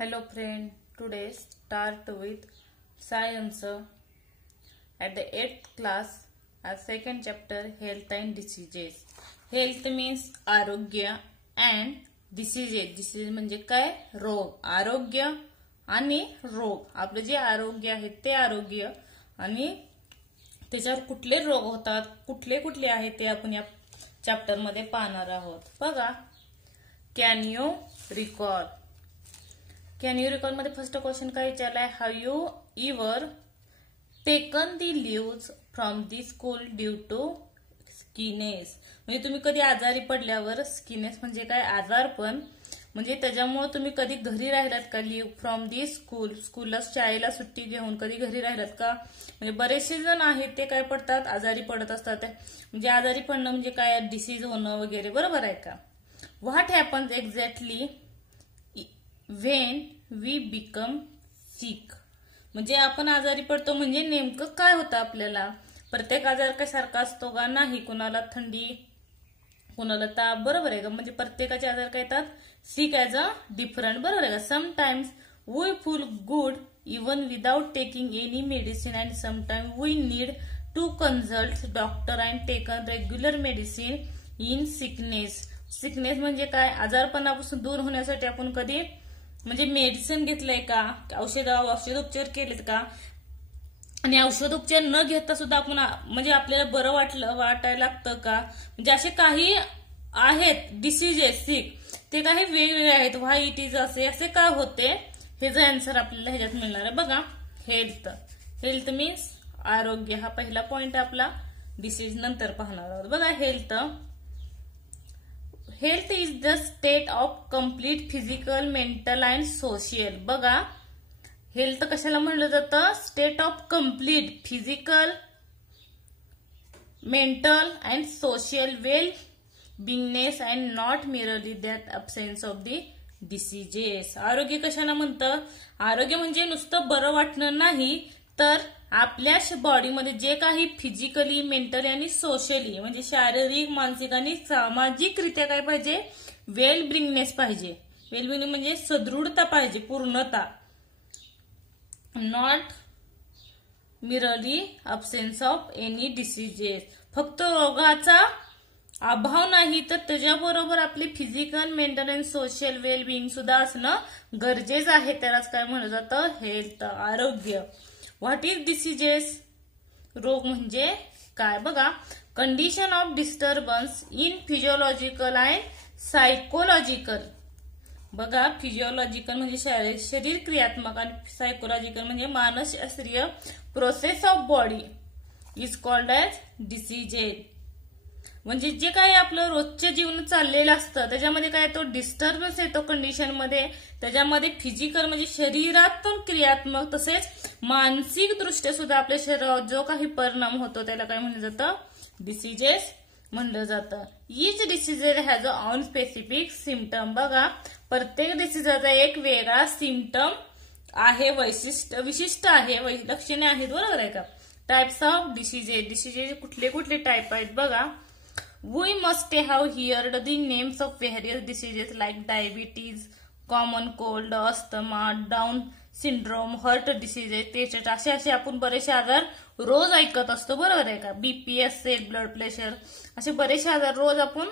Hello friend, today start with science at the 8th class second chapter health and diseases. Health means आरोग्य and diseases. disease म्हणजे काय? रोग. आरोग्य आणि रोग. आपले जे आरोग्य आहे ते आरोग्य आणि त्याच्यावर कुठले रोग होतात, कुठले कुठले आहेत ते आपण या चॅप्टर मध्ये पाहणार आहोत. बघा, can you recall. Can you recall मध्ये फर्स्ट क्वेश्चन काय विचारलाय? Have you ever taken the leaves from the school due to sickness. म्हणजे तुम्ही कधी आजारी पडल्यावर, स्किनेस म्हणजे काय? आजारपण. म्हणजे त्याच्यामुळे तुम्ही कधी घरी राहिलात का? लिव्ह फ्रॉम दी स्कूल, स्कूलला शाळेला सुट्टी घेऊन कधी घरी राहिलात का? म्हणजे बरेचसे जण आहेत ते काय पडतात? आजारी पडत असतात. म्हणजे आजारी पडणं म्हणजे काय? डिसीज होणं वगैरे, बरोबर आहे का? What happens exactly when we become sick. म्हणजे आपण आजारी पडतो म्हणजे नेमकं काय होतं आपल्याला? प्रत्येक आजार काय सारखा असतो का? नाही. कुणाला थंडी, कुणाला ताप, बरोबर आहे का? म्हणजे प्रत्येकाचे आजार काय येतात? सिक ॲज अ डिफरंट, बरोबर आहे का? Sometimes we feel good even without taking any medicine and sometimes we need to consult doctor and taken regular medicine in sickness. Sickness म्हणजे काय? आजारपणापासून दूर होण्यासाठी आपण कधी म्हणजे मेडिसिन घेतलंय का? औषधोपचार केलेत का? आणि औषधोपचार न घेता सुद्धा आपण म्हणजे आपल्याला बरं वाटायला लागतं का? म्हणजे असे काही आहेत डिसीजेस, सिक, ते काही वेगवेगळे आहेत. व्हाय इट इज असे का होते? ह्याचा आन्सर आपल्याला ह्याच्यात मिळणार आहे. बघा, हेल्थ. हेल्थ मीन्स आरोग्य. हा पहिला पॉइंट आपला. डिसीज नंतर पाहणार आहोत. बघा, health. Health is the state of complete physical, mental and social. बघा, हेल्थ कशाला म्हणलं जातं? State of complete physical, mental and social well beingness and not merely that absence of the diseases. आरोग्य कशाला म्हणतं? आरोग्य म्हणजे नुसतं बरं वाटणं नाही, तर आपल्या बॉडीमध्ये जे काही फिजिकली, मेंटली आणि सोशली म्हणजे शारीरिक, मानसिक आणि सामाजिकरित्या काय पाहिजे? वेल ब्रिंगनेस पाहिजे. वेल ब्रिंगनेस म्हणजे सदृढता पाहिजे, पूर्णता. Not merely absence of any diseases. फक्त रोगाचा अभाव नाही, तर त्याच्याबरोबर आपली physical, mental and social well being सुद्धा असणं गरजेचं आहे. त्यालाच काय म्हणलं जातं? हेल्थ, आरोग्य. What is diseases? रोग म्हणजे काय? बघा, condition of disturbance in physiological and psychological. बघा, फिजिओलॉजिकल म्हणजे शरीर क्रियात्मक आणि सायकोलॉजिकल म्हणजे मानसशास्त्रीय process of body is called as diseases. म्हणजे जे काही आपलं रोजच्या जीवन चाललेलं असतं त्याच्यामध्ये काय तो डिस्टर्बन्स येतो कंडिशन मध्ये. त्याच्यामध्ये फिजिकल म्हणजे शरीरातून क्रियात्मक, तसेच मानसिक दृष्ट्या सुद्धा आपल्या शरीरावर जो काही परिणाम होतो त्याला काय म्हणलं जातं? डिसीजेस म्हणलं जातं. Each diseases has a own specific symptom. बघा, प्रत्येक डिसीजचा एक वेगळा सिम्पटम आहे, विशिष्ट आहे, लक्षणे आहेत, बरोबर आहे का? Types of diseases. डिसीजेस कुठले कुठले टाइप आहेत? बघा, we must have heard the names of various diseases like diabetes, common cold, asthma, Down syndrome, heart diseases, असे आपण बरेचसे आजार रोज ऐकत असतो, बरोबर आहे का? बीपी असेल, ब्लड प्रेशर, असे बरेचसे आजार रोज आपण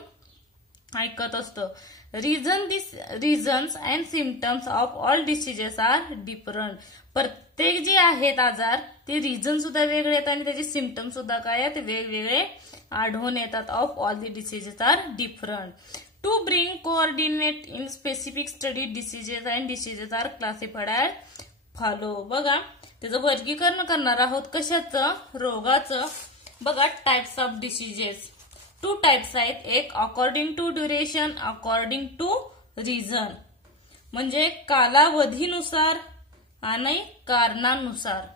ऐकत असतो. Reasons and symptoms of all diseases are different. प्रत्येक जे आहेत आजार ते रिझन सुद्धा वेगळे आहेत आणि त्याचे सिम्पटम सुद्धा काय आहेत? वेगवेगळे आढळून येतात. Of all the diseases are different. To bring coordinate in specific study diseases and diseases are classified as follow. बघा, त्याचं वर्गीकरण करणार आहोत. कशाचं? रोगाचं. बघा, टाइप्स ऑफ डिसीजेस. 2 टाइप्स आहेत. एक according to duration, according to reason. म्हणजे कालावधीनुसार आणि कारणानुसार.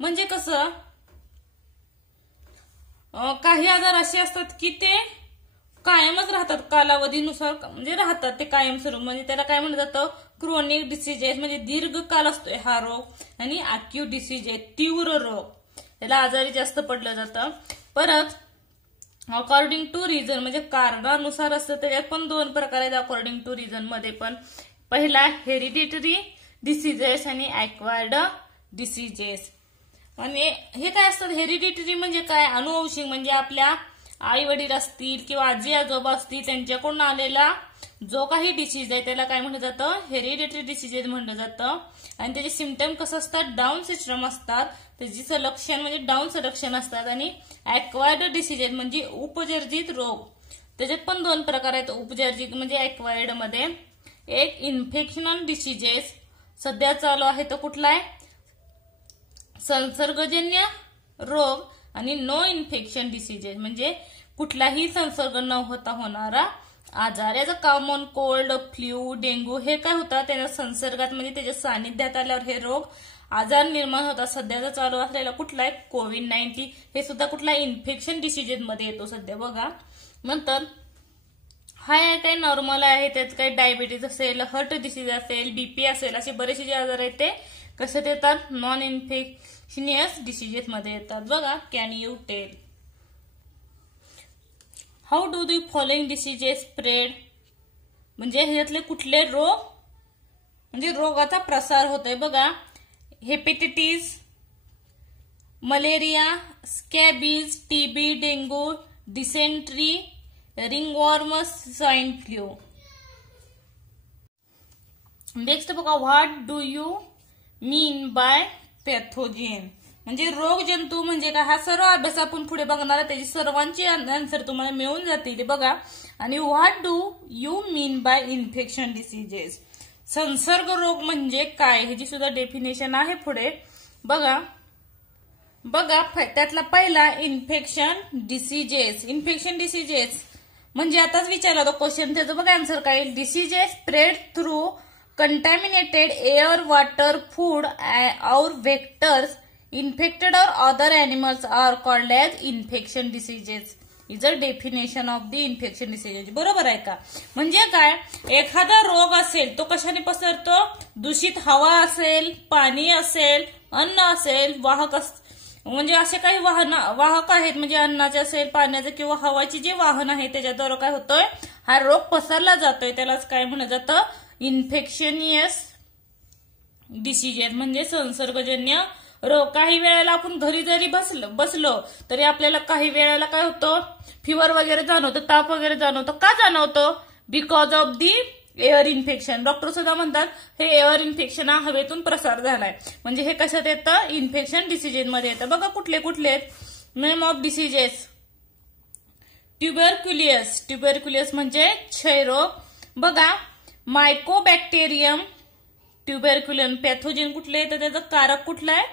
म्हणजे कसं? काही आजार असे असतात की ते कायमच राहतात, कालावधीनुसार म्हणजे राहतात ते कायमस्वरूप. म्हणजे त्याला काय म्हणलं जातं? क्रोनिक डिसीजेस म्हणजे दीर्घकाल असतोय हा रोग. आणि अक्यूट डिसीजेस तीव्र रोग, त्याला आजारी जास्त पडलं जातं. परत अकॉर्डिंग टू रिझन म्हणजे कारणानुसार असतं. त्याच्यात पण 2 प्रकार आहेत अकॉर्डिंग टू रिझन मध्ये पण. पहिला हेरिडिटरी डिसीजेस आणि ॲक्वायर्ड डिसीजेस. आणि हे काय असतात? हेरिडिटरी म्हणजे काय? अनुवंशिक, म्हणजे आपल्या आई वडील असतील किंवा आजी आजोबा असतील त्यांच्याकडून आलेला जो काही डिसीज आहे त्याला काय म्हटलं जातं? हेरिडिटरी डिसीजेस म्हटलं जातं. आणि त्याचे सिम्पटम कसं असतात? डाऊन सिंड्रोम असतात. त्याची लक्षण म्हणजे डाऊन लक्षण असतात. आणि ॲक्वायर्ड डिसीजेस म्हणजे उपजर्जित रोग. त्याच्यात पण 2 प्रकार आहेत उपजर्जित म्हणजे ॲक्वायर्ड मध्ये. एक इन्फेक्शनल डिसीजेस सध्या चालू आहे तो कुठला आहे? संसर्गजन्य रोग. आणि नो इन्फेक्शन डिसीजेस म्हणजे कुठलाही संसर्ग न होता होणारा आजार. याचा कॉमन कोल्ड, फ्ल्यू, डेंग्यू हे काय होतात? त्याच्या संसर्गात म्हणजे त्याच्या सानिध्यात आल्यावर हे रोग आजार निर्माण होतात. सध्याचा चालू असलेला कुठला आहे? कोविड-19. हे सुद्धा कुठला इन्फेक्शन डिसीजेस मध्ये येतो सध्या बघा. नंतर हा काही नॉर्मल आहे, त्यात काही डायबिटीज असेल, हार्ट डिसीज असेल, बीपी असेल, असे बरेचसे जे आजार आहेत ते कशात येतात? नॉन इन्फेक्शियस डिसीजेस मध्ये येतात बघा. Can you tell how do the following diseases spread? म्हणजे ह्यातले कुठले रोग म्हणजे रोगाचा प्रसार होतोय बघा. Hepatitis, malaria, scabies, TB, dengue, dysentery, ringworm, swine flu. Next बघा, what do you mean by pathogen? म्हणजे रोग जंतू म्हणजे काय? हा सर्व अभ्यास आपण पुढे बघणार आहे, त्याची सर्वांची आन्सर तुम्हाला मिळून जातील बघा. आणि what do you mean bye infection diseases? संसर्ग रोग म्हणजे काय ह्याची सुद्धा डेफिनेशन आहे पुढे बघा. त्यातला पहिला इन्फेक्शन डिसीजेस. इन्फेक्शन डिसीजेस म्हणजे आताच विचारला होता क्वेश्चन, त्याचं बघा आन्सर काय? Diseases spread through contaminated air, water, food or vectors infected or other animals are called as infection diseases. is a definition of the infection disease. बरोबर आहे का? म्हणजे काय? एखादा रोग असेल तो कशाने पसरतो? दूषित हवा असेल, पाणी असेल, अन्न असेल, वाहक म्हणजे असे काही वाहक आहेत म्हणजे अन्नाचे असेल, पाण्याचे किंवा हवाची जे वाहन आहे त्याच्याद्वारे काय होतोय? हा रोग पसरला जातोय. त्यालाच काय म्हणलं जातं? इन्फेक्शनियस डिसीजेस म्हणजे संसर्गजन्य रोग. काही वेळेला आपण घरी जरी बसलो तरी आपल्याला काही वेळेला काय होतं? फिवर वगैरे जाणवतं, ताप वगैरे जाणवतं. का जाणवतं? Because of the air infection. Doctor सुद्धा म्हणतात हे एअर इन्फेक्शन हा हवेतून प्रसार झालाय. म्हणजे हे कशात येतं? इन्फेक्शन डिसीजेस मध्ये येतं बघा. कुठले कुठले? Name of diseases. Tuberculosis. Tuberculosis म्हणजे क्षयरोग बघा. मायकोबॅक्टेरियम ट्युबरक्युलम. पॅथोजन कुठले? तर त्याचं कारक कुठलं आहे?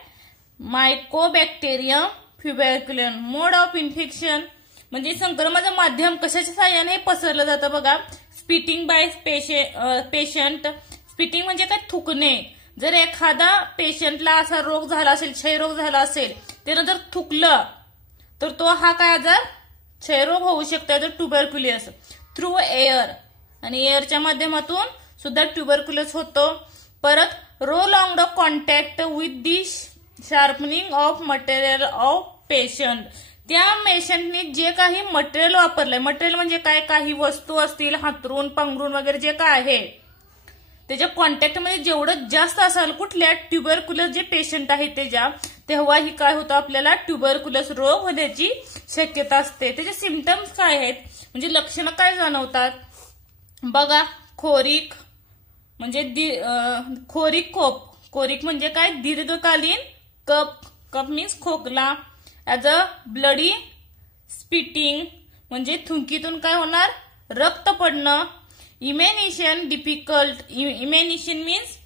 मायकोबॅक्टेरियम ट्युबरक्युलम. मोड ऑफ इन्फेक्शन म्हणजे संक्रमणाचं माध्यम कशाच्या साहाय्याने पसरलं जातं बघा. Spitting bye patient. स्पिटिंग म्हणजे काय? थुकणे. जर एखादा पेशंटला असा रोग झाला असेल, क्षयरोग झाला असेल, त्यानं जर थुकलं तर तो हा काय आजार? क्षयरोग होऊ शकतो. तर ट्युबरक्युलियस. थ्रू एअर आणि एअरच्या माध्यमातून सुद्धा ट्युबरक्युलस होतो. परत prolong contact with the sharpening of material of patient. त्या पेशंटने जे काही मटेरियल वापरलंय, मटेरियल म्हणजे काय? काही वस्तू असतील, हातरून पांघरून वगैरे जे काय आहे त्याच्या कॉन्टॅक्टमध्ये जेवढं जास्त असेल कुठल्या ट्युबरक्युलस जे पेशंट आहे त्याच्या, तेव्हाही काय होतं? आपल्याला ट्युबरक्युलस रोग होण्याची शक्यता असते. त्याचे सिम्पटम्स काय आहेत म्हणजे लक्षणं काय जाणवतात बघा. खोरीक म्हणजे खोरीक खोप. खोरीक म्हणजे काय? दीर्घकालीन कप मीन्स खोकला. ऍज अ ब्लडी स्पिटिंग म्हणजे थुंकीतून काय होणार? रक्त पडणं. इमेनिशन डिफिकल्ट. इमेनिशन मीन्स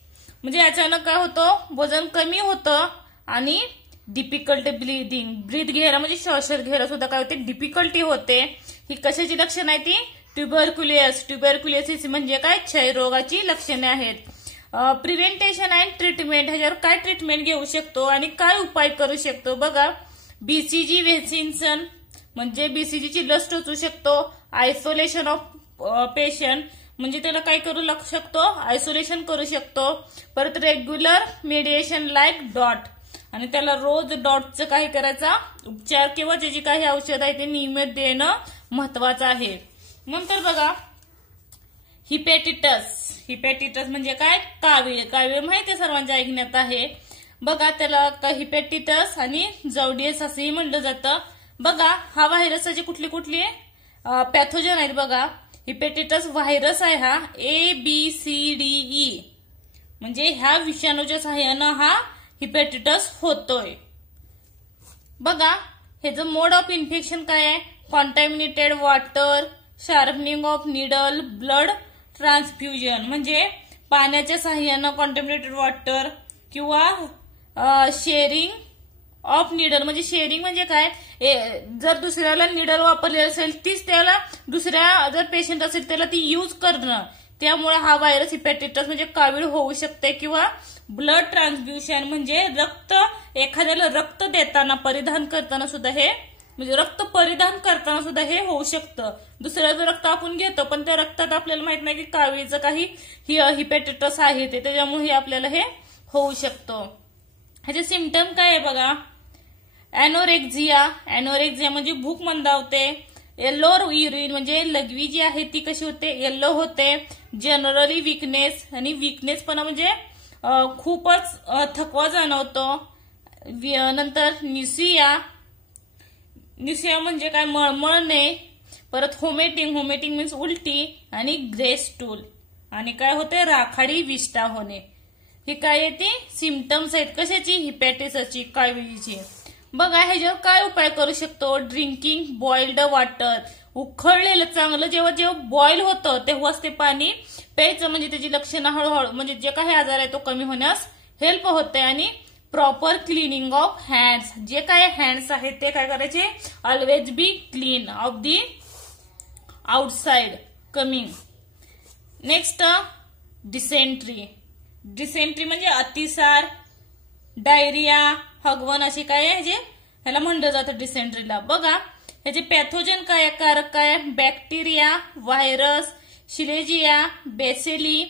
म्हणजे अचानक काय होतं? वजन कमी होतं. आणि डिफिकल्ट ब्रीदिंग. ब्रीथ घ्यायला म्हणजे श्वास घ्यायला सुद्धा काय होते? डिफिकल्टी होते. ही कशाची लक्षणं आहे? ती ट्युबरक्युलियस. ट्युबरक्युलिसिस म्हणजे काय? क्षयरोगाची लक्षणे आहेत. प्रिव्हेंटेशन अँड ट्रीटमेंट. ह्याच्यावर काय ट्रीटमेंट घेऊ शकतो आणि काय उपाय करू शकतो बघा. बीसीजी व्हॅक्सिनेशन म्हणजे बीसीजीची लस टोचू शकतो. आयसोलेशन ऑफ पेशंट म्हणजे त्याला काय करू शकतो? आयसोलेशन करू शकतो. परत रेग्युलर मेडिएशन लाईक डॉट आणि त्याला रोज डॉटचं काय करायचा? उपचार किंवा त्याची काही औषध आहे ते नियमित देणं महत्वाचं आहे. नंतर बघा हिपॅटिटस. हिपॅटिटस म्हणजे काय? कावीळ. कावीळ माहिती सर्वांच्या ऐकण्यात आहे. बघा त्याला हिपॅटिटस आणि जॉर्डियस असंही म्हणलं जातं. बघा हा व्हायरसची कुठली कुठली पॅथोजन आहेत बघा. हिपॅटिटस व्हायरस आहे हा ABCDE म्हणजे ह्या विषाणूच्या सहाय्यानं हा हिपॅटिटस होतोय. बघा ह्याचं मोड ऑफ इन्फेक्शन काय आहे? Contaminated water, sharpening of needle, blood transfusion म्हणजे पाण्याच्या सहाय्यानं कॉन्टॅमिनेटेड वॉटर किंवा शेअरिंग ऑफ निडल म्हणजे शेअरिंग म्हणजे काय? जर दुसऱ्याला निडल वापरली असेल तीच त्याला दुसऱ्या जर पेशंट असेल त्याला ती यूज करणं, त्यामुळे हा व्हायरस हिपॅटिटस म्हणजे कावीळ होऊ शकते. किंवा ब्लड ट्रान्सफ्युजन म्हणजे रक्त, एखाद्याला रक्त देताना परिधान करताना सुद्धा हे म्हणजे रक्त परिधान करताना सुद्धा हे होऊ शकतं. दुसऱ्याचं रक्त आपण घेतो पण त्या रक्तात आपल्याला माहित नाही की कावीळचं काही हिपॅटिटस आहे ते, त्याच्यामुळे आपल्याला हे होऊ शकतं. ह्याचे सिम्पटम काय आहे बघा. अॅनोरेक्झिया. अॅनोरेक्झिया म्हणजे भूक मंदावते. येल्लो युरिन म्हणजे लघवी जी आहे ती कशी होते? येल्लो होते. जनरली वीकनेस आणि वीकनेसपणा म्हणजे खूपच थकवा जाणवतो. नंतर न्यूसिया. न्यूसिया म्हणजे काय? मळमळणे. परत होमेटिंग. होमेटिंग मीन्स उलटी. आणि ग्रे स्टूल आणि काय होते? राखाडी विष्ठा होणे. हे काय येते? सिम्पटम्स आहेत कशाची? हिपॅटिसची, कावीळीची. बघा ह्याच्यावर काय उपाय करू शकतो? Drinking boiled water. उखळलेलं चांगलं जेव्हा बॉईल होतं तेव्हाच ते पाणी प्यायचं म्हणजे त्याची लक्षणं हळूहळू म्हणजे जे काही आजार आहे तो कमी होण्यास हेल्प होते. आणि प्रॉपर क्लिनिंग ऑफ हँड्स. जे काय हँड्स आहेत ते काय करायचे? Always be clean of the outside coming. Next dysentery. Dysentery म्हणजे अतिसार, डायरिया, हगवण अशी काय आहे जे ह्याला म्हणलं जातं डिसेंट्रीला. बघा ह्याचे पॅथोजन काय, कारक काय? बॅक्टेरिया, व्हायरस, शिलेजिया, बेसेली,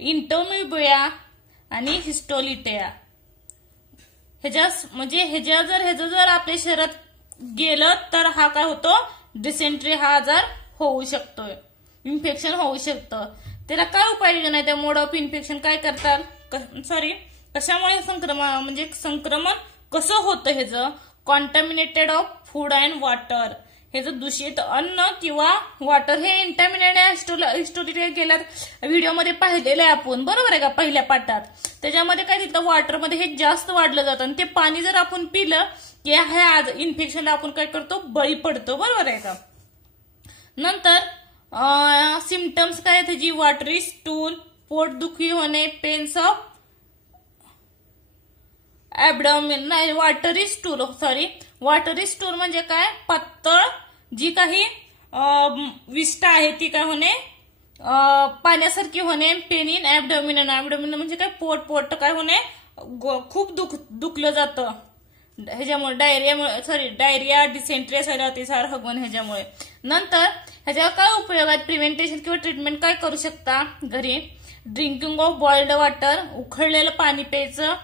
इंटोमिबुया आणि हिस्टोलिटेया. ह्याचं जर आपल्या शरीरात गेलं तर हा काय होतो? डिसेंट्री हा आजार होऊ शकतोय, इन्फेक्शन होऊ शकतं. त्याला काय उपाययोजना आहे? त्या मोड ऑफ इन्फेक्शन काय करतात? कशामुळे संक्रमण कसं होतं ह्याचं? कॉन्टॅमिनेटेड ऑफ फूड अँड वॉटर. ह्याचं दूषित अन्न किंवा वॉटर हे इंटॅमिनेटेड हिस्टोरिया गेल्यात व्हिडिओमध्ये पाहिलेलं आहे आपण, बरोबर आहे का? पहिल्या पाठात त्याच्यामध्ये काय तिथं वॉटरमध्ये हे जास्त वाढलं जातं आणि ते पाणी जर आपण पिलं की ह्या इन्फेक्शनला आपण काय करतो? बळी पडतो, बरोबर आहे का? नंतर सिम्पटम्स काय? त्याची वॉटरी स्टूल, पोटदुखी होणे, पेन्स ऑफ ऍबडॉमिन नाही वॉटरी स्टूल म्हणजे काय? पातळ जी काही विष्ठा आहे ती काय होणे? पाण्यासारखी होणे. Pain in ऍबडॉमिन. ऍबडॉमिन म्हणजे काय? पोट काय होणे? खूप दुखलं जातं ह्याच्यामुळे. डायरिया, डिसेंट्री, अतिसार, हगवण ह्याच्यामुळे. नंतर ह्याच्यावर काय उपयोग आहेत? प्रिव्हेंटेशन किंवा ट्रीटमेंट काय करू शकता घरी? Drinking of boiled water. उखळलेलं पाणी प्यायचं.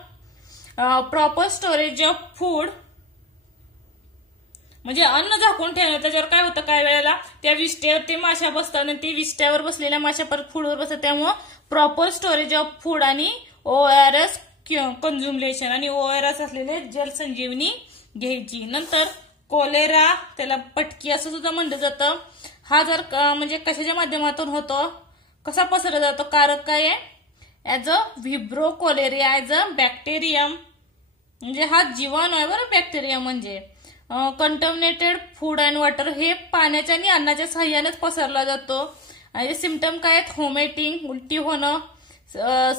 प्रॉपर स्टोरेज ऑफ फूड म्हणजे अन्न झाकून ठेवणं. त्याच्यावर काय होतं? काय वेळेला त्या विष्ठेवर ते माशा बसतात आणि ती विष्ठ्यावर बसलेल्या माशा परत फूडवर बसतात. त्यामुळं प्रॉपर स्टोरेज ऑफ फूड आणि ORS कंझ्युमलेशन आणि ORS असलेले जलसंजीवनी घ्यायची. नंतर कोलेरा, त्याला पटकी असं सुद्धा म्हणलं जातं. हा जर म्हणजे कशाच्या माध्यमातून होतो? कसा पसरला जातो? कारक काय आहे? As a vibrio cholerae, as a bacterium म्हणजे हा जीवाणू आहे बरं. बॅक्टेरिया म्हणजे कंटॅमिनेटेड फूड अँड वॉटर हे पाण्याच्या आणि अन्नाच्या सहाय्यानेच पसरला जातो. आणि सिम्पटम काय आहेत? होमेटिंग, उलटी होणं,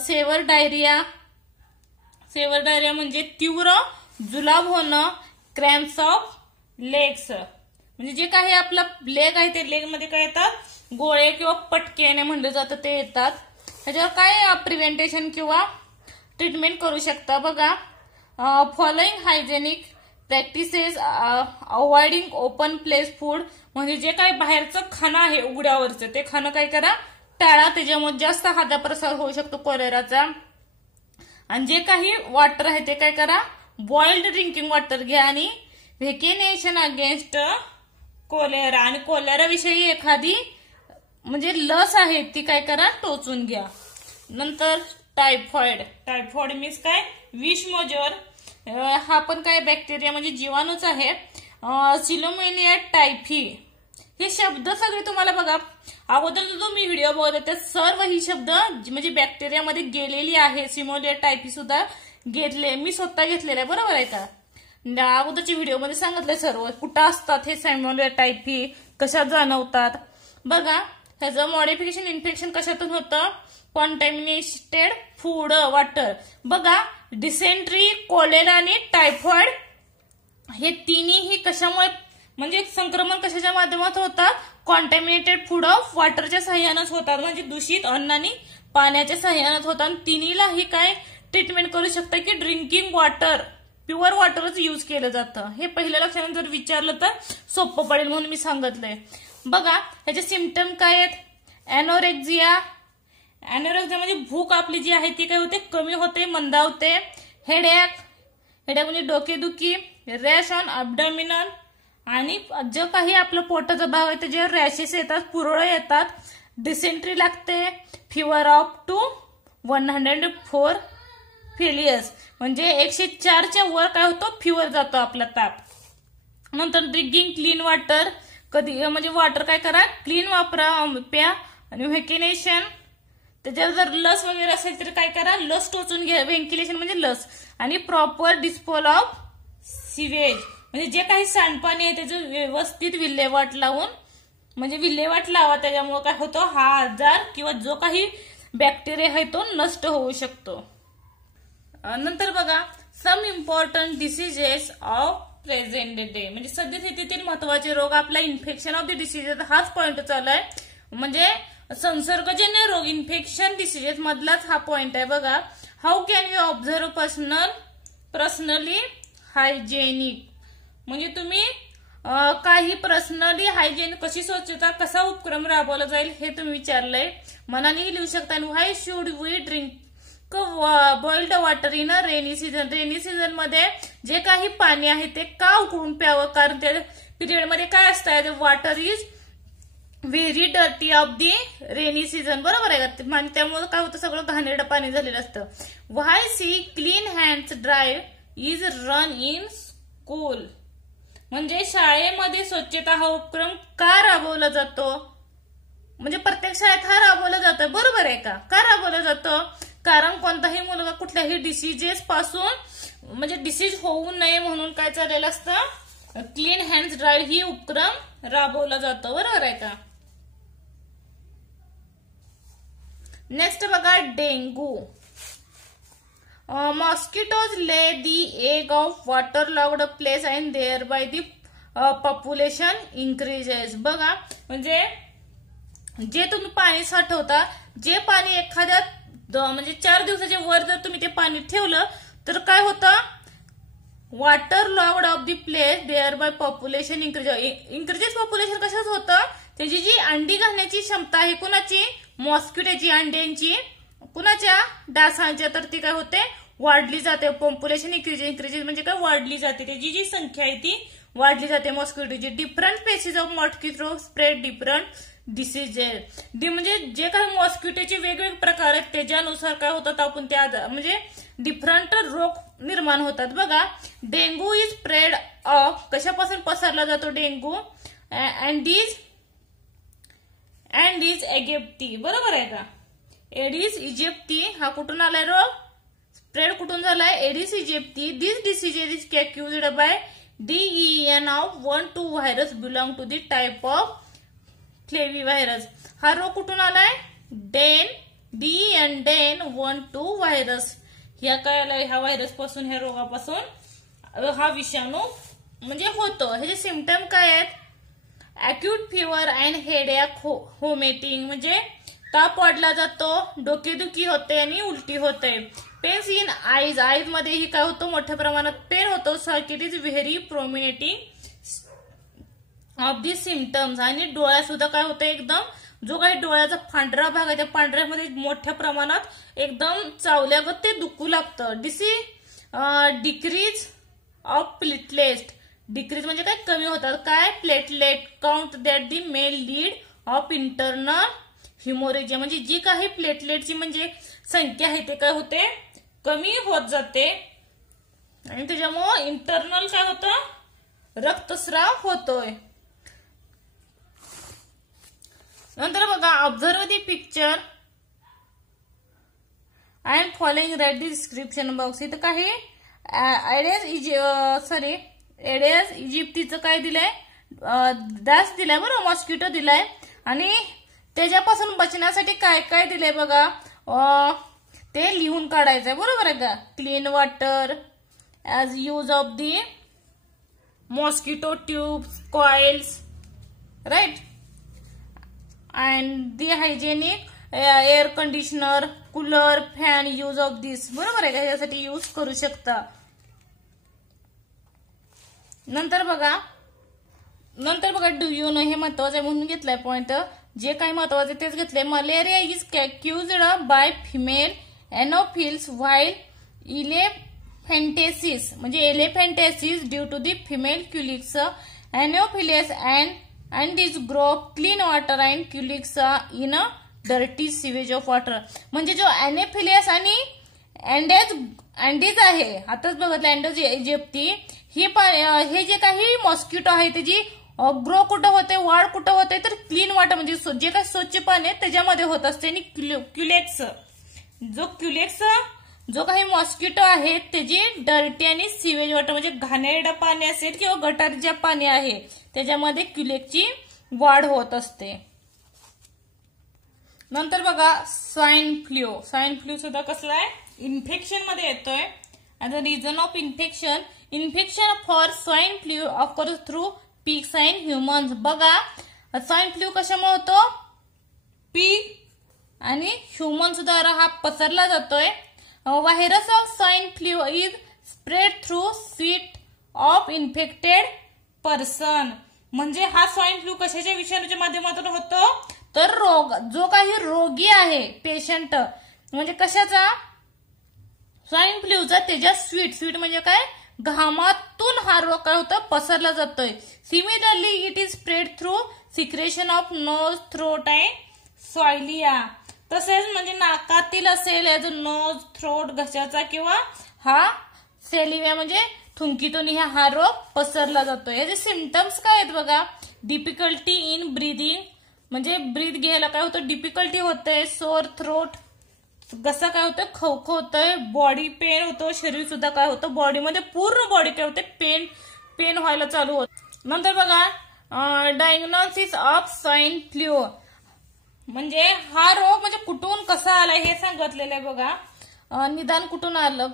सेवर डायरिया म्हणजे तीव्र जुलाब होणं, क्रॅम्प्स ऑफ लेग्स म्हणजे जे काही आपला लेग आहे ते लेग मध्ये काय येतात? गोळे किंवा पटकेने म्हणलं जातं ते येतात. ह्याच्यावर काय प्रिव्हेंटेशन किंवा ट्रीटमेंट करू शकता? बघा following hygienic practices, avoiding open place food म्हणजे जे काही बाहेरचं खाणं आहे उघड्यावरचं ते खाणं काय करा? टाळा. त्याच्यामुळे जास्त हाता प्रसार होऊ शकतो कोलेराचा. आणि जे काही वॉटर आहे ते काय करा? बॉइल्ड ड्रिंकिंग वॉटर घ्या. आणि व्हॅक्सिनेशन अगेन्स्ट कोलेरा आणि कोलेरा विषयी एखादी म्हणजे लस आहे ती काय करा टोचून घ्या. नंतर टायफॉइड. टायफॉइड मीन्स काय विषमज्वर. हा पण काय बॅक्टेरिया म्हणजे जीवाणूच आहे. सिलोमेनिया टायफी हे शब्द सगळे तुम्हाला बघा अगोदर जो मी व्हिडिओ बघत त्यात सर्व ही शब्द म्हणजे बॅक्टेरियामध्ये गेलेली आहे. सिमोलिया टायफी सुद्धा घेतले मी स्वतः घेतलेले आहे. बरोबर आहे का. अगोदरच्या व्हिडिओमध्ये सांगितलंय सर्व कुठं असतात हे सिमोलिया टायफी कशात जाणवतात. बघा ह्याचं मॉडिफिकेशन इन्फेक्शन कशातून होतं कॉन्टॅमिनेटेड फूड वॉटर. बघा डिसेंट्री कोलेरा आणि टायफॉइड हे तिन्ही कशामुळे म्हणजे संक्रमण कशाच्या माध्यमात होतात कॉन्टॅमिनेटेड फूड ऑफ वॉटरच्या सहाय्यानेच होतात. म्हणजे दूषित अन्न आणि पाण्याच्या सहाय्यानेच होतात. तिन्हीलाही काय ट्रीटमेंट करू शकता की ड्रिंकिंग वॉटर प्युअर वॉटरच यूज केलं जातं. हे पहिल्या लक्षात जर विचारलं तर सोपं पडेल म्हणून मी सांगितलंय. बघा ह्याचे सिम्पटम काय आहेत. एनोरेक्झिया. एनोरेक्झिया म्हणजे भूक आपली जी आहे ती काय होते कमी होते मंदावते. हेडेक. हेडेक म्हणजे डोकेदुखी. रॅश ऑन अबडॉमिनल आणि जो काही आपलं पोटाचा भाग आहे त्याच्यावर रॅशेस येतात पुरळ येतात. डिसेंट्री लागते. फिवर ऑफ टू 104 फेलियर्स म्हणजे 104च्या वर काय होतो फिवर जातो आपला ताप. नंतर ड्रिंकिंग क्लीन वॉटर. कधी म्हणजे वॉटर काय करा क्लीन वापरा प्या. आणि व्हेंटिलेशन त्याच्यावर जर लस वगैरे असेल तर काय करा लस टोचून घ्या. व्हेंटिलेशन म्हणजे लस. आणि प्रॉपर डिस्पोल ऑफ सिवेज म्हणजे जे काही सांडपाणी आहे त्याचं व्यवस्थित विल्हेवाट लावून म्हणजे विल्हेवाट लावा. त्याच्यामुळे काय होतं हा आजार किंवा जो काही बॅक्टेरिया आहे तो नष्ट होऊ शकतो. नंतर बघा some important diseases of present day म्हणजे सद्यस्थितीतील महत्वाचे रोग. आपला इन्फेक्शन ऑफ द डिसीजेस हाच पॉइंट चालू आहे. म्हणजे संसर्गजन्य रोग इन्फेक्शन डिसीजेस मधलाच हा पॉइंट आहे. बघा how can you observe personally hygienic म्हणजे तुम्ही काही पर्सनली हायजेन कशी स्वच्छता कसा उपक्रम राबवला जाईल हे तुम्ही विचारलंय. मनानेही लिहू शकता. Why should we drink boiled water in a rainy season. Rainy season मध्ये जे काही पाणी आहे ते का उकळून प्यावं कारण त्या पिरियड मध्ये काय असतं water is very dirty of the rainy season. बरोबर आहे का. त्यामुळे काय होतं सगळं घाणेरडं पाणी झालेलं असतं. Why see clean hands drive is run in school म्हणजे शाळेमध्ये स्वच्छता हा उपक्रम का राबवला जातो म्हणजे प्रत्येक शाळेत हा राबवला जातो. बरोबर आहे का राबवला जातो कारण कोणताही मुलगा कुठल्याही डिसीजेस पासून म्हणजे डिसीज होऊ नये म्हणून काय चाललेलं असतं क्लीन हँड्स ड्राईव्ह ही उपक्रम राबवला जातो. बरोबर आहे का. नेक्स्ट बघा dengue. Mosquitoes lay the egg of water locked place and thereby the population increases. बघा म्हणजे जे तुम्ही पाणी साठवता जे पाणी एखाद्या म्हणजे 4 दिवसाच्या वर जर तुम्ही ते पाणी ठेवलं तर काय होतं water locked of the place thereby population increases. Population कशाच होतं त्याची जी अंडी घालण्याची क्षमता आहे कुणाची मॉस्किटोची अंड्यांची कुणाच्या डासांच्या तर ती काय होते वाढली जाते. पॉप्युलेशन इन्क्रीजेस म्हणजे काय वाढली जाते त्याची जी संख्या आहे ती वाढली जाते मॉस्किटोची. Different species of mosquito spread different diseases. म्हणजे जे काही मॉस्किटोचे वेगवेगळे प्रकार आहेत त्याच्यानुसार काय होतात आपण त्या म्हणजे डिफरंट रोग निर्माण होतात. बघा डेंगू इज स्प्रेड ऑफ कशापासून पसरला जातो डेंगू अँडीज इजिप्टी. बरोबर आहे का. एडिस इजिप्टी हा कुठून आलाय रोग स्प्रेड कुठून झालाय Aedes aegypti. This disease is caused by DEN of 1-2 virus belong to the type of flavivirus. हा रोग कुठून आलाय DEN 1-2 व्हायरस. ह्या काय आलाय ह्या व्हायरस पासून ह्या रोगापासून हा विषाणू म्हणजे होतो. ह्याचे सिम्पटम काय आहेत acute fever and headache vomiting म्हणजे ताप वाढला जातो डोकेदुखी होते आणि उलटी होते. पेन्स इन आईज आईज मध्येही काय होतं मोठ्या प्रमाणात पेन होतो. Circuit is very prominent of the symptoms. आणि डोळ्यात सुद्धा काय होतं एकदम जो काही डोळ्याचा पांढरा भाग आहे त्या पांढऱ्यामध्ये मोठ्या प्रमाणात एकदम चावल्यागत ते दुखू लागतं. Decrease of platelet. डिक्रीज म्हणजे काय कमी होतात काय platelet count that the may lead of internal haemorrhage, म्हणजे जी काही प्लेटलेटची म्हणजे संख्या आहे ते काय होते, कमी होत जाते आणि त्याच्यामुळे इंटरनल काय होतं, रक्तस्राव होतोय. नंतर बघा observe the picture and following write the description box. इथं काही एडेस इजिप्तीचं काय दिलंय, डास दिलाय बरोबर, मॉस्किटो दिलाय आणि त्याच्यापासून बचण्यासाठी काय काय दिलंय बघा, ते लिहून काढायचंय बरोबर आहे का. Clean water as use of the mosquito tubes coils right and the hygienic air conditioner cooler fan use of this, बरोबर आहे का, यासाठी यूज करू शकता. नंतर बघा डू यू नो, हे महत्वाचं म्हणून घेतलंय पॉइंट, जे काही महत्वाचे तेच घेतलंय. Malaria is caused by female anopheles while elephantiasis, म्हणजे elephantiasis due to the female culex anopheles and is grow clean water and culex in a dirty sewage of water. म्हणजे जो एनोफिलियस आणि अँडीज आहे, आताच बघितलं अँडोज इजिप्ती, हे जे काही मॉस्किटो आहे त्याची ग्रो कुठं होते, वाढ कुठं होते, तर क्लीन वॉटर म्हणजे जे काही स्वच्छ पाणी त्याच्यामध्ये होत असते. आणि क्युलेक्स जो काही मॉस्किटो आहे त्याची डर्टी आणि सिवेज वॉटर म्हणजे घाणेरडं पाणी असेल किंवा गटार जे पाणी आहे त्याच्यामध्ये क्युलेक्सची वाढ होत असते. नंतर बघा स्वाईन फ्लू सुद्धा कसला आहे, इन्फेक्शन मध्ये येतोय. As a reason of infection for swine flu offers through pigs and humans. बघा स्वाईन फ्लू कशामुळे होतो, पिग आणि ह्युमन सुद्धा हा पसरला जातोय. Virus of swine flu is spread through sweet of infected person. म्हणजे हा स्वाईन फ्लू कशाच्या विषाणूच्या माध्यमातून होतो, तर जो काही रोगी आहे पेशंट, म्हणजे कशाचा, स्वाईन फ्लूचा, त्याच्या स्वीट म्हणजे काय, घामातून हा रोग काय होतं, पसरला जातोय. Similarly it is spread through secretion of nose throat and saliva. तसेच म्हणजे नाकातील असेल नोज थ्रोट घशाचा किंवा हा सेलिव्या म्हणजे थुंकीतून हा रोग पसरला जातोय. याचे सिम्पटम्स काय आहेत बघा, डिफिकल्टी इन ब्रीदिंग म्हणजे ब्रीथ घ्यायला काय होतं, डिफिकल्टी होते, सोअर थ्रोट घसा काय होतं, खवखवतोय, बॉडी पेन होतो, शरीर सुद्धा काय होतं, बॉडीमध्ये पूर्ण बॉडी काय होते, पेन व्हायला चालू होत. नंतर बघा डायग्नोसिस ऑफ स्वाईन फ्लू म्हणजे हा रोग म्हणजे कुठून कसा आला हे सांगितलेलं आहे बघा. निदान कुठून आलं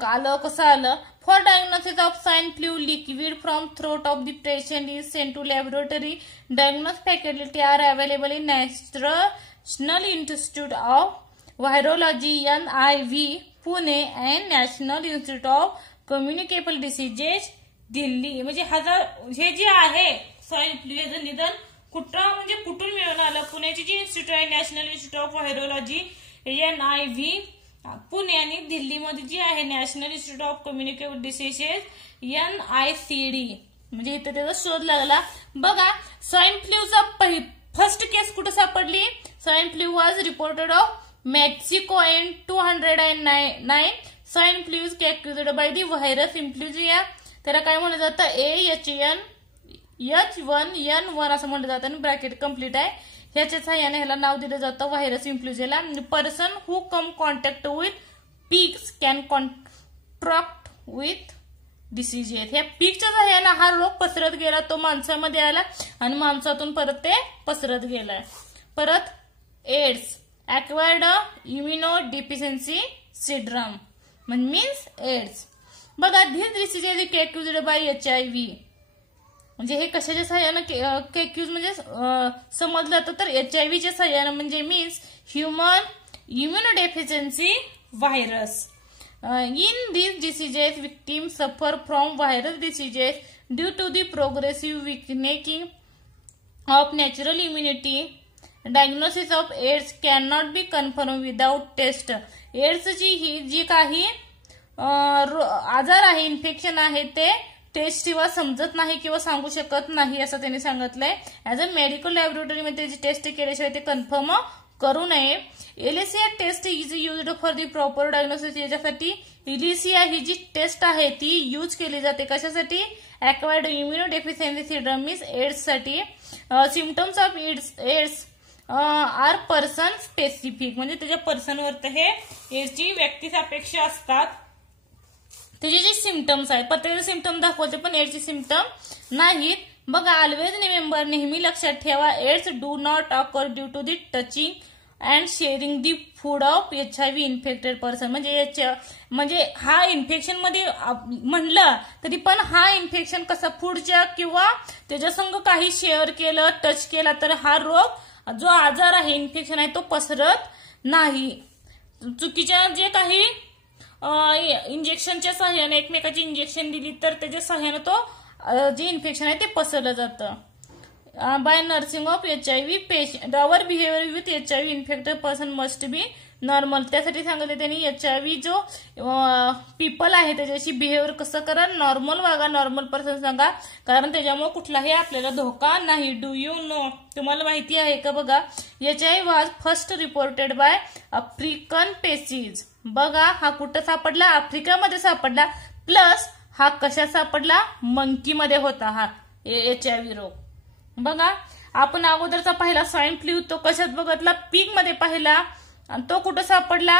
कसं आलं. For diagnosis of swine flu liquid from throat of the patient is sent to laboratory. Diagnose faculty are available in National Institute of Virology NIV Pune and National Institute of Communicable Diseases Delhi. म्हणजे हे जे आहे swine flu याचं निदान कुठून मिळून आलं, पुण्याची जी इन्स्टिट्यूट आहे national Institute of Virology NIV Pune आणि दिल्लीमध्ये जी आहे national Institute of Communicable diseases NICD म्हणजे इथे त्याचा शोध लागला. बघा स्वाईन फ्लूचा फर्स्ट केस कुठे सापडली, swine flu was reported of Mexico in 209. Swine flu is caused by the virus influenza. त्याला काय म्हणलं जातं, H1N1 असं म्हणलं जातं आणि ब्रॅकेट कम्प्लीट आहे. ह्याच्या सहाय्याने ह्याला नाव दिलं जातं व्हायरस इन्फ्लुएन्झाला. Person who come contact with pigs can contract with diseases. ह्या पिगच्या सहाय्याने हा रोग पसरत गेला, तो माणसामध्ये आला आणि माणसातून परत ते पसरत गेलाय. परत AIDS acquired immunodeficiency syndrome means AIDS. बघा this disease is caused by HIV म्हणजे हे कशाच्या सहाय्यानं कॅक्युज म्हणजे समजलं जातं, तर HIV च्या सहाय्यानं म्हणजे means human immunodeficiency virus. In these diseases victims suffer from viral diseases due to the progressive weakening of natural immunity. Diagnosis of AIDS cannot be confirmed without test. AIDS जी काही आजार आहे, इन्फेक्शन आहे ते taste शिवाय समजत नाही किंवा सांगू शकत नाही असं त्यांनी सांगितलंय. ऍज अ मेडिकल लॅबोरेटरीमध्ये त्याची टेस्ट केल्याशिवाय ते कन्फर्म करू नये. ELISA test is used for the proper diagnosis. याच्यासाठी एलिसिया ही जी टेस्ट आहे ती यूज केली जाते. कशासाठी? Acquired immunodeficiency syndrome means AIDS साठी. Symptoms of AIDS are person specific, म्हणजे त्याच्या पर्सनवर हे एड्सची व्यक्तीसापेक्ष असतात. त्याचे जे सिम्पटम्स आहेत प्रत्येक सिम्पटम दाखवते पण एड्सचे सिम्पटम नाहीत. बघा, ऑलवेज रिमेंबर, नेहमी लक्षात ठेवा, AIDS do not occur due to the touching and sharing the food of HIV infected person. म्हणजे हा इन्फेक्शन मध्ये म्हणलं तरी पण हा इन्फेक्शन कसा फूडच्या किंवा त्याच्या संग काही शेअर केलं, टच केला तर हा रोग जो आजार आहे, इन्फेक्शन आहे, तो पसरत नाही. चुकीच्या जे काही इंजेक्शनच्या सहाय्याने एकमेकाची इंजेक्शन दिली तर त्याच्या सहाय्याने तो जे इन्फेक्शन आहे ते पसरलं जातं. By nursing of HIV patient, our behaviour with HIV infected person must be normal. त्यासाठी सांगितले त्यांनी HIV जो पीपल आहे त्याच्याशी बिहेवियर कसं करा, नॉर्मल वागा, नॉर्मल पर्सन सांगा, कारण त्याच्यामुळे कुठलाही आपल्याला धोका नाही. डू यू नो, तुम्हाला माहिती आहे का? बघा, HIV was first reported by African species. बघा, हा कुठं सापडला? आफ्रिकामध्ये सापडला. प्लस हा कशात सापडला? मंकीमध्ये होता हा HIV रोग. बघा, आपण अगोदरचा पहिला स्वाईन फ्लू तो कशात बघितला? पिग मध्ये पाहिला, आणि तो कुठं सापडला?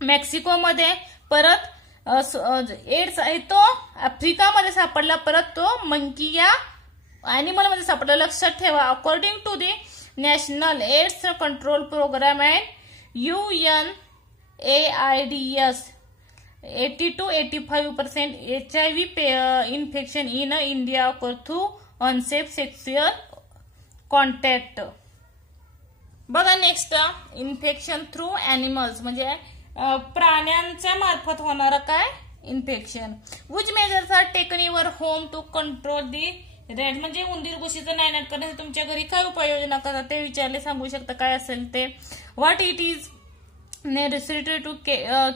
मेक्सिकोमध्ये. परत एड्स आहे तो आफ्रिकामध्ये सापडला, परत तो मंकी या अॅनिमल मध्ये सापडला. लक्षात ठेवा, according to the national AIDS control programme and UNAIDS 80 to 85% HIV infection in India occur through unsafe sexual contact. बघा, नेक्स्ट इन्फेक्शन थ्रू अॅनिमल्स, म्हणजे प्राण्यांच्या मार्फत होणारं काय इन्फेक्शन. Which measures are taken your home to control the rat, म्हणजे उंदीर घुशीचं नायनाट करण्यासाठी तुमच्या घरी काय उपाययोजना करतात ते विचारले, सांगू शकता काय असेल ते. What it is necessary to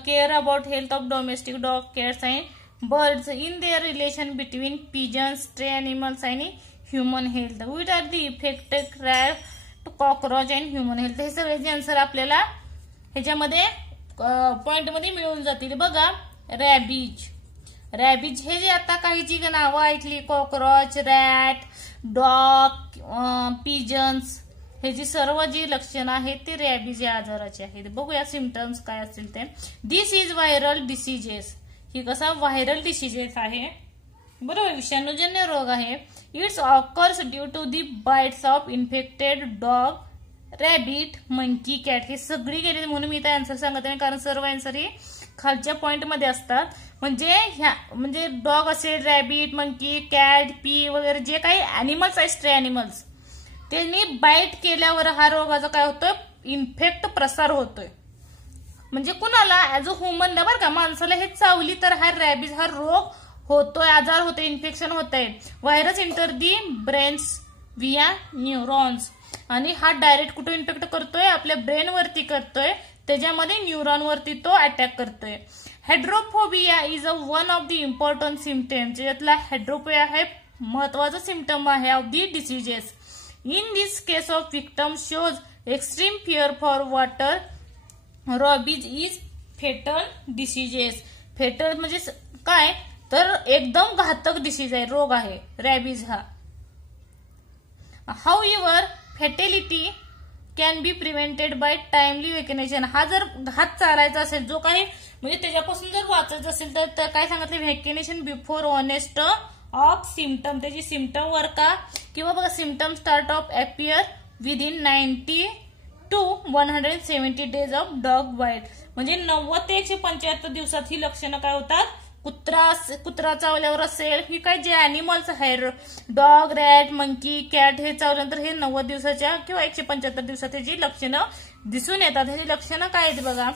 care about health of domestic dog, cats and birds in their relation between pigeons, stray animals and human health. Which are the effect rat, cockroach and human health. हे सगळ्याचे answer आपल्याला ह्याच्यामध्ये point मध्ये मिळून जातील. बघा, rabies हे जे आता काही जी नावं ऐकली, कॉकरॉच, रॅट, डॉग, पिजन्स, हे जी सर्व जी लक्षणं आहेत ते रॅबीज या आजाराची आहेत. बघूया सिम्पटम्स काय असतील ते. दिस इज व्हायरल डिसीजेस, ही कसा व्हायरल डिसीजेस आहे, बरोबर, विषाणूजन्य रोग आहे. It's occurs due to the bites of infected dog, rabbit, monkey, cat. हे सगळी गेली म्हणून मी इथे आन्सर सांगत आहे, कारण सर्व आन्सर हे खालच्या पॉइंट मध्ये असतात. म्हणजे डॉग असेल, रॅबिट, मंकी, कॅट, पी वगैरे जे काही अॅनिमल्स आहेत, स्ट्रे अॅनिमल्स, त्यांनी बाईट केल्यावर हा रोगाचा काय होतोय? इन्फेक्ट प्रसार होतोय. म्हणजे कुणाला? ऍज अ ह्युमन, बरं का, माणसाला हे चावली तर हा रॅबीज हा रोग होतोय, आजार होतोय, इन्फेक्शन होतंय. व्हायरस इंटर दी ब्रेन्स विया न्यूरॉन्स, आणि हा डायरेक्ट कुठे इन्फेक्ट करतोय? आपल्या ब्रेन वरती करतोय, त्याच्यामध्ये न्यूरॉन वरती तो अटॅक करतोय. Hydrophobia is a one of the important symptoms. ज्यातला हायड्रोफोबिया हे महत्वाचा सिम्पटम आहे of the diseases. In this case of victim shows extreme fear for water. Rabies is fatal diseases. Fatal म्हणजे काय? तर एकदम घातक डिसीज आहे, रोग आहे रॅबीज हा. However, fatality can be prevented by timely vaccination. हा जर घात चालायचा असेल, जो काही म्हणजे त्याच्यापासून जर वाचायचं असेल तर काय सांगितलं? Vaccination before onset of symptom. त्याची सिम्पटम वर का किंवा बघा, symptom start of appear within 90 to 170 days of dog bite. म्हणजे 90 ते 175 दिवसात ही लक्षणं काय होतात? कुत्रा चावल्यावर असेल, ही काय जे अॅनिमल्स आहे, डॉग, रॅट, मंकी, कॅट, हे चावल्यानंतर हे 90 दिवसाच्या किंवा 175 दिवसात ह्याची लक्षणं दिसून येतात. ह्याची लक्षणं काय आहेत बघा?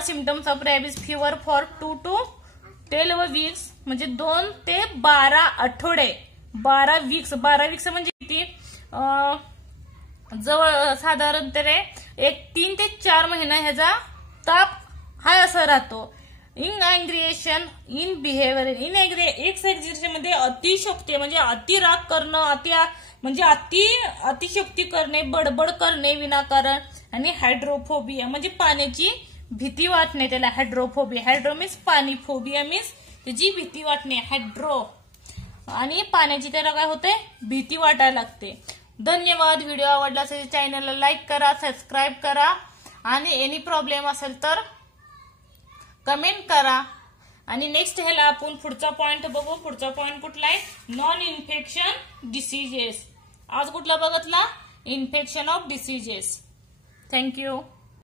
Symptoms of rabies, fever for 2 to 12 weeks, म्हणजे 2 ते 12 आठवडे. 12 वीक्स म्हणजे किती? जवळ साधारणपणे 3 ते 4 महिना ह्याचा ताप हा असा राहतो. इनअग्रिएशन इन बिहेवियर. एक्सएग्रेशन मध्ये अतिशोक्ती म्हणजे अति राग करणं, म्हणजे अतिशोक्ती करणे, बडबड करणे विनाकारण. आणि हायड्रोफोबिया म्हणजे पाण्याची भीती वाटणे, त्याला हायड्रोफोबिया. हायड्रो मीन्स पाणी, फोबिया मीन्स त्याची भीती वाटणे, हायड्रो. आणि पाण्याची त्याला काय होते, भीती वाटायला लागते. धन्यवाद. व्हिडिओ आवडला असेल चॅनलला लाईक करा, सबस्क्राईब करा. आणि एनी प्रॉब्लेम असेल तर कमेंट करा. आणि नेक्स्ट ह्याला आपण पुढचा पॉइंट बघू. पुढचा पॉइंट कुठला आहे, नॉन इन्फेक्शन डिसीजेस. आज कुठला बघितला, इन्फेक्शन ऑफ डिसीजेस. थँक्यू.